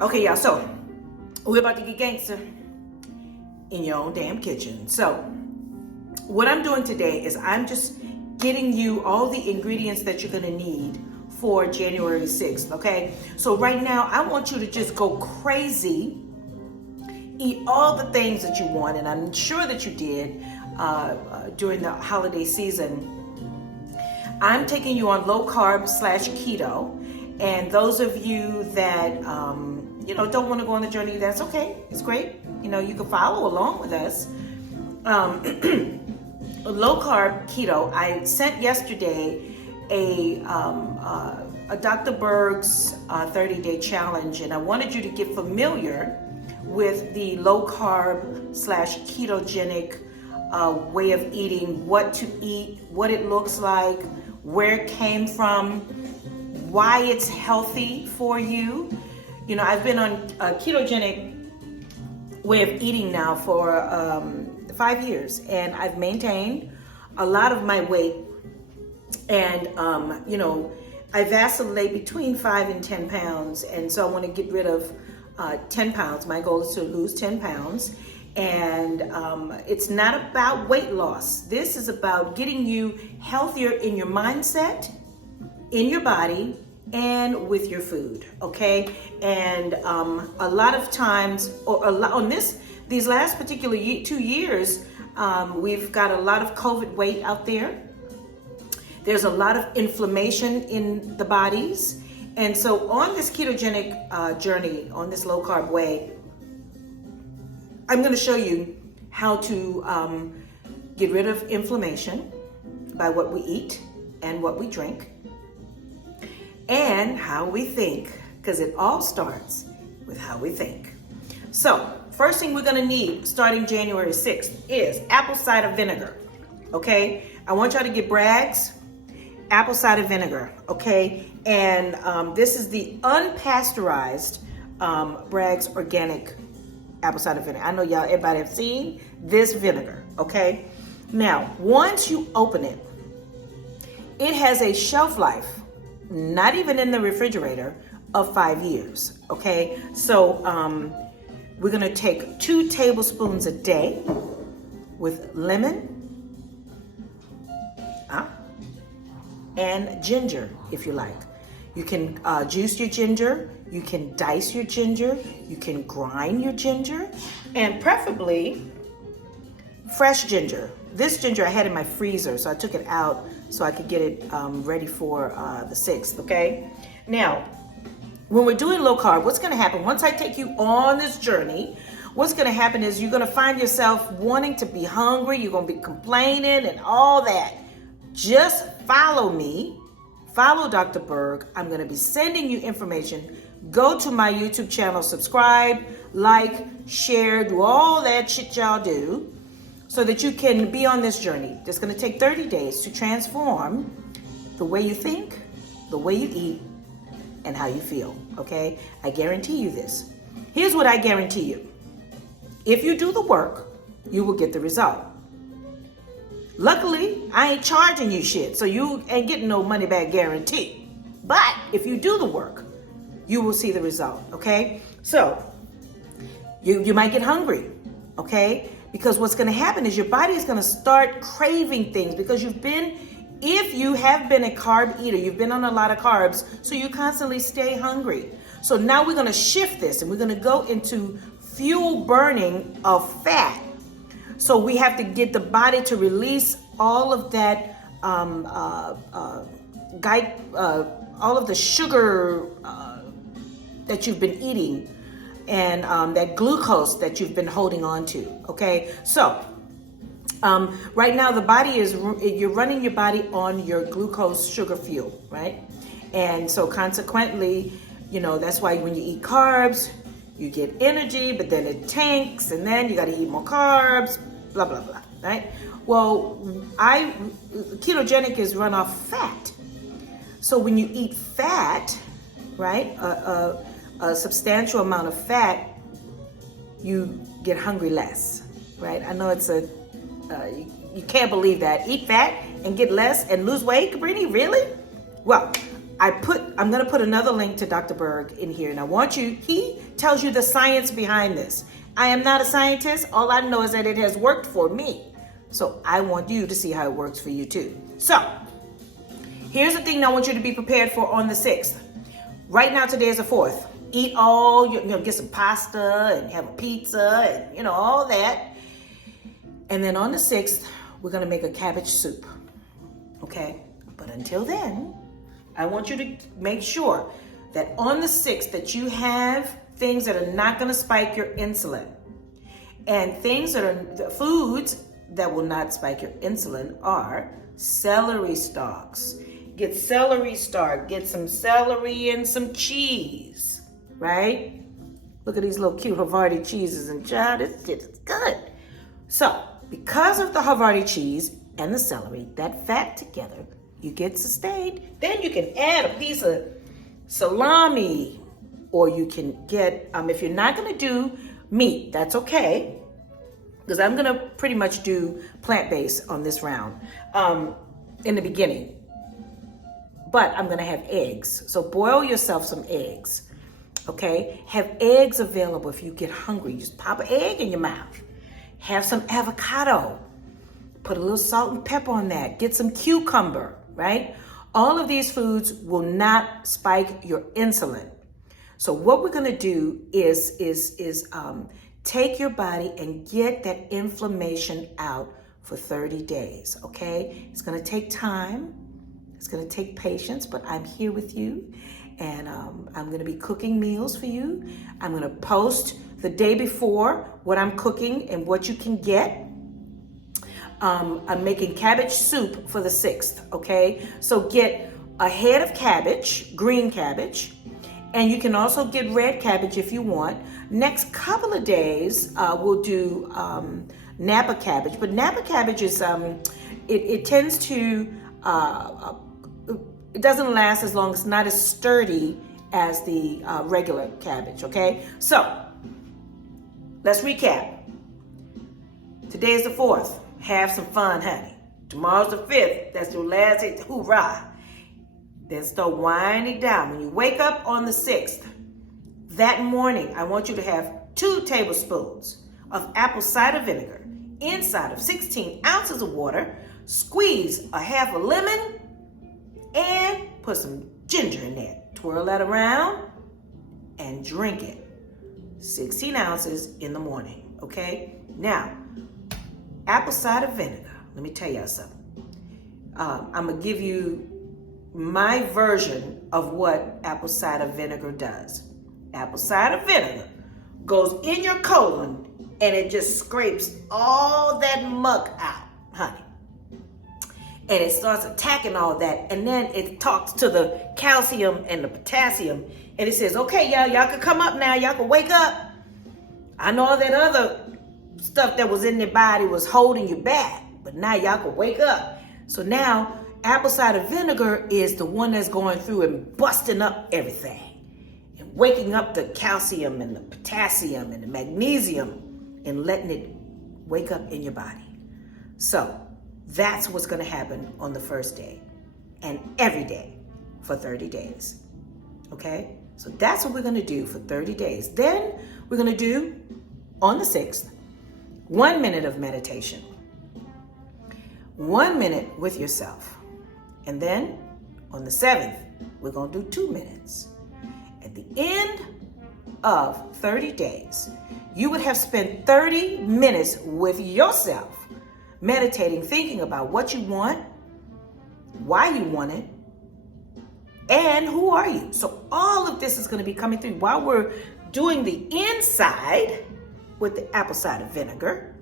Okay, y'all, so we're about to get gangster in your own damn kitchen. So what I'm doing today is I'm just getting you all the ingredients that you're gonna need for January 6th, okay? So right now, I want you to just go crazy, eat all the things that you want, and I'm sure that you did during the holiday season. I'm taking you on low carb / keto, and those of you that don't want to go on the journey, that's okay. It's great. You can follow along with us. Low carb keto. I sent yesterday a Dr. Berg's 30-day challenge, and I wanted you to get familiar with the low carb / ketogenic way of eating, what to eat, what it looks like, where it came from, why it's healthy for you. I've been on a ketogenic way of eating now for 5 years, and I've maintained a lot of my weight. And, I vacillate between 5 and 10 pounds. And so I want to get rid of 10 pounds. My goal is to lose 10 pounds. And it's not about weight loss. This is about getting you healthier in your mindset, in your body, and with your food, okay? And a lot of times, these last particular 2 years, we've got a lot of COVID weight out there. There's a lot of inflammation in the bodies. And so on this ketogenic journey, on this low carb way, I'm gonna show you how to get rid of inflammation by what we eat and what we drink, and how we think, because it all starts with how we think. So, first thing we're gonna need starting January 6th is apple cider vinegar, okay? I want y'all to get Bragg's apple cider vinegar, okay? And this is the unpasteurized Bragg's organic apple cider vinegar. I know y'all, everybody have seen this vinegar, okay? Now, once you open it, it has a shelf life, not even in the refrigerator, of 5 years, okay? So we're gonna take 2 tablespoons a day with lemon and ginger, if you like. You can juice your ginger, you can dice your ginger, you can grind your ginger, and preferably fresh ginger. This ginger I had in my freezer, so I took it out so I could get it ready for the 6th, okay? Now, when we're doing low carb, what's gonna happen, once I take you on this journey, what's gonna happen is you're gonna find yourself wanting to be hungry, you're gonna be complaining and all that. Just follow me, follow Dr. Berg. I'm gonna be sending you information. Go to my YouTube channel, subscribe, like, share, do all that shit y'all do, so that you can be on this journey. It's gonna take 30 days to transform the way you think, the way you eat, and how you feel, okay? I guarantee you this. Here's what I guarantee you. If you do the work, you will get the result. Luckily, I ain't charging you shit, so you ain't getting no money back guarantee. But if you do the work, you will see the result, okay? So, you might get hungry, okay? Because what's gonna happen is your body is gonna start craving things because if you have been a carb eater, you've been on a lot of carbs, so you constantly stay hungry. So now we're gonna shift this and we're gonna go into fuel burning of fat. So we have to get the body to release all of that, all of the sugar that you've been eating, and that glucose that you've been holding on to, okay? So right now you're running your body on your glucose sugar fuel, right? And so consequently, that's why when you eat carbs, you get energy, but then it tanks, and then you gotta eat more carbs, blah, blah, blah, right? Well, ketogenic is run off fat. So when you eat fat, right, a substantial amount of fat, you get hungry less, right? I know it's you can't believe that. Eat fat and get less and lose weight, Cabrini, really? Well, I'm going to put another link to Dr. Berg in here, and he tells you the science behind this. I am not a scientist. All I know is that it has worked for me. So I want you to see how it works for you too. So here's the thing I want you to be prepared for on the 6th. Right now, today is the 4th. Eat all, get some pasta and have a pizza and, all that. And then on the 6th, we're going to make a cabbage soup. Okay? But until then, I want you to make sure that on the 6th that you have things that are not going to spike your insulin. And things that are the foods that will not spike your insulin are celery stalks. Get celery stalk, get some celery and some cheese, right? Look at these little cute Havarti cheeses, and child, this shit is good. So, because of the Havarti cheese and the celery, that fat together, you get sustained. Then you can add a piece of salami, or you can get, if you're not gonna do meat, that's okay, because I'm gonna pretty much do plant-based on this round in the beginning. But I'm gonna have eggs. So boil yourself some eggs, okay? Have eggs available if you get hungry. Just pop an egg in your mouth. Have some avocado. Put a little salt and pepper on that. Get some cucumber, right? All of these foods will not spike your insulin. So what we're gonna do is take your body and get that inflammation out for 30 days, okay? It's gonna take time. It's gonna take patience, but I'm here with you, and I'm gonna be cooking meals for you. I'm gonna post the day before what I'm cooking and what you can get. I'm making cabbage soup for the 6th, okay? So get a head of cabbage, green cabbage, and you can also get red cabbage if you want. Next couple of days, we'll do Napa cabbage, but Napa cabbage is, it tends to, it doesn't last as long, it's not as sturdy as the regular cabbage, okay? So, let's recap. Today is the 4th. Have some fun, honey. Tomorrow's the 5th. That's your last day. Hoorah. Then start winding down. When you wake up on the 6th, that morning, I want you to have 2 tablespoons of apple cider vinegar inside of 16 ounces of water. Squeeze a half a lemon and put some ginger in there. Twirl that around and drink it. 16 ounces in the morning, okay? Now, apple cider vinegar. Let me tell y'all something. I'm gonna give you my version of what apple cider vinegar does. Apple cider vinegar goes in your colon and it just scrapes all that muck out, honey. And it starts attacking all that, and then it talks to the calcium and the potassium, and it says, okay, y'all can come up now, y'all can wake up. I know all that other stuff that was in their body was holding you back, but now y'all can wake up. So now, apple cider vinegar is the one that's going through and busting up everything, and waking up the calcium and the potassium and the magnesium, and letting it wake up in your body. So, that's what's gonna happen on the first day and every day for 30 days, okay? So that's what we're gonna do for 30 days. Then we're gonna do, on the 6th, 1 minute of meditation, 1 minute with yourself. And then on the 7th, we're gonna do 2 minutes. At the end of 30 days, you would have spent 30 minutes with yourself, meditating, thinking about what you want, why you want it, and who are you. So all of this is going to be coming through while we're doing the inside with the apple cider vinegar.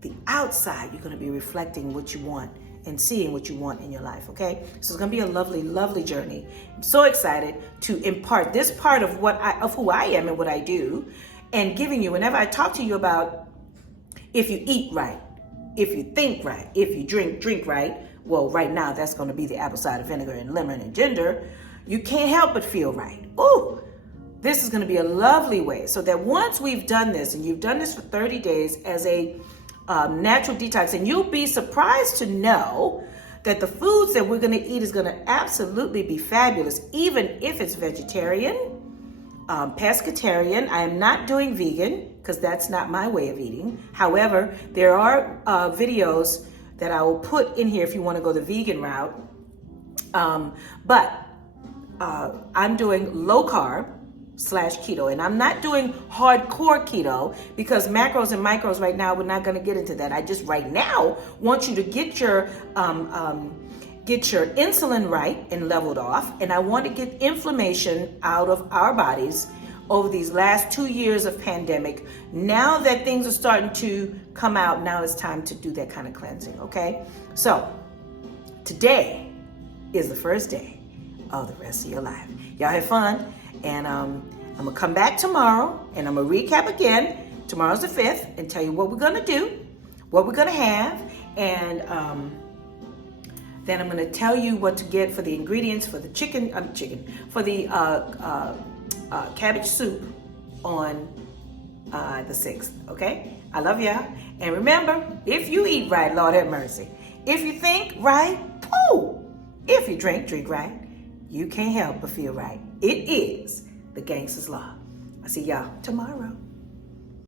The outside, you're going to be reflecting what you want and seeing what you want in your life, okay? So it's going to be a lovely, lovely journey. I'm so excited to impart this part of of who I am and what I do, and giving you, whenever I talk to you about if you eat right, if you think right, if you drink right, well, right now that's going to be the apple cider vinegar and lemon and ginger. You can't help but feel right. Ooh, this is going to be a lovely way, so that once we've done this, and you've done this for 30 days as a natural detox, and you'll be surprised to know that the foods that we're going to eat is going to absolutely be fabulous, even if it's vegetarian, pescatarian. I am not doing vegan because that's not my way of eating. However, there are videos that I will put in here if you want to go the vegan route. But I'm doing low carb / keto, and I'm not doing hardcore keto because macros and micros right now, we're not going to get into that. I just right now want you to get your insulin right and leveled off, and I want to get inflammation out of our bodies over these last 2 years of pandemic. Now that things are starting to come out, now it's time to do that kind of cleansing, okay? So today is the first day of the rest of your life. Y'all have fun, and I'm gonna come back tomorrow and I'm gonna recap again. Tomorrow's the 5th, and tell you what we're gonna do, what we're gonna have, and then I'm gonna tell you what to get for the ingredients for the for the cabbage soup on the 6th, okay? I love y'all, and remember, if you eat right, Lord have mercy. If you think right, pooh. If you drink right, you can't help but feel right. It is the gangster's law. I'll see y'all tomorrow.